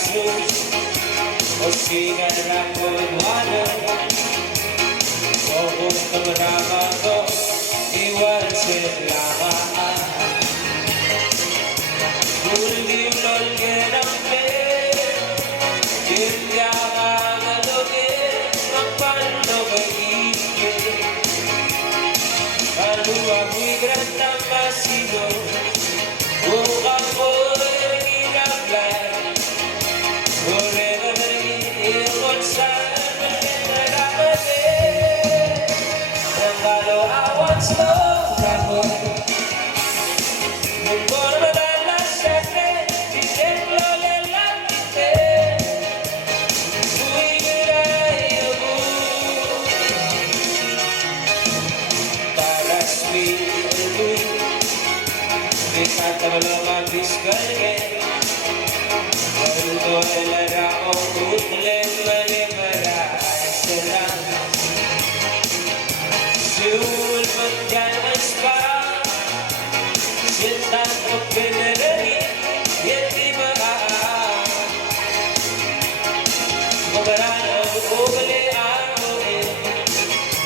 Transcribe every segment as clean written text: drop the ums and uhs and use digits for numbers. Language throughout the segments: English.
Jesus, Osingan Ramon Water, Sobong Kamarama Ko, Iwan Silamaan, Uldim Lolgen ang Kinyaman Alogin, Magpano Kaigin, Kalua Migran ng Masigo, Bukang Boy Ginaglan, Urega Ikot sa Nagapatid, Nangalo awan sa Ramon, Mungkor madalas sa akin, Pineglo lalakite, Uwigiray ako, Taras Wilbuy, Ikatawala mabiskalgen, Waldo elara o utlen malimaray salang, Siul magyan ang spa, Sintan o pinarani, Yeti maa, Kumaran ang ubali amoin,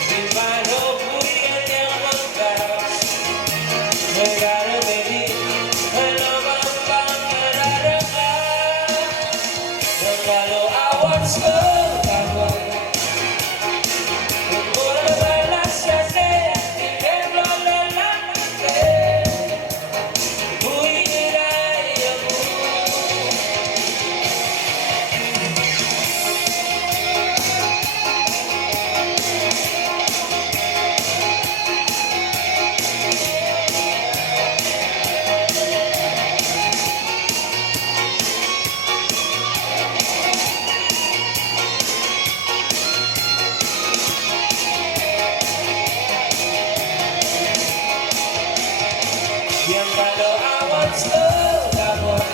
Bilmano puyan niyang manggas, Nagarabi, ano bang pangararakan? Nangalo awan sa Ramon, Mungkor madalas sa akin, Pineglo lalakite, Uwigiray ako. Yang kalau awan sa Ramon,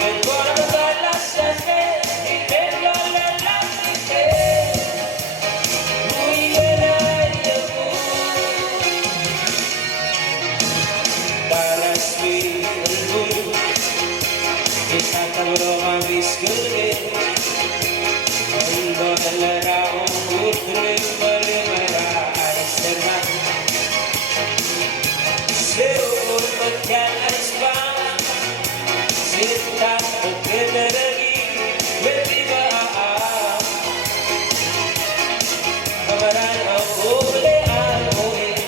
Mungkor madalas sa akin, Pineglo lalakite, Uwigiray ako. Taras Wilbuy, Ikatawala mabiskalgen, Waldo elara o utlen malimaray salang, Siul magyan ang spa, Sintan o pinarani, Yeti maa, Kamaran ang ubali amoin,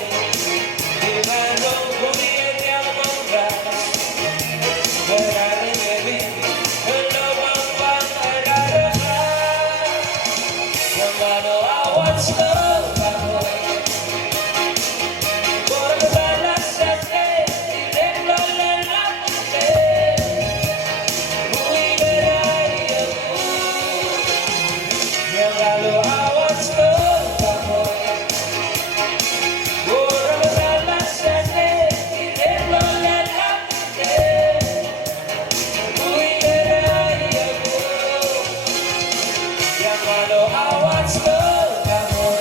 Bilmano puyan niyang manggas, Nagarabi, ano bang pangararakan? Nangalo awan sa Ramon, Mungkor madalas sa akin, Pineglo lalakite, Uwigiray ako. Nangalo awan sa Ramon, Mungkor madalas sa akin, Pineglo lalakite, Uwigiray ako. Nangalo awan sa Ramon.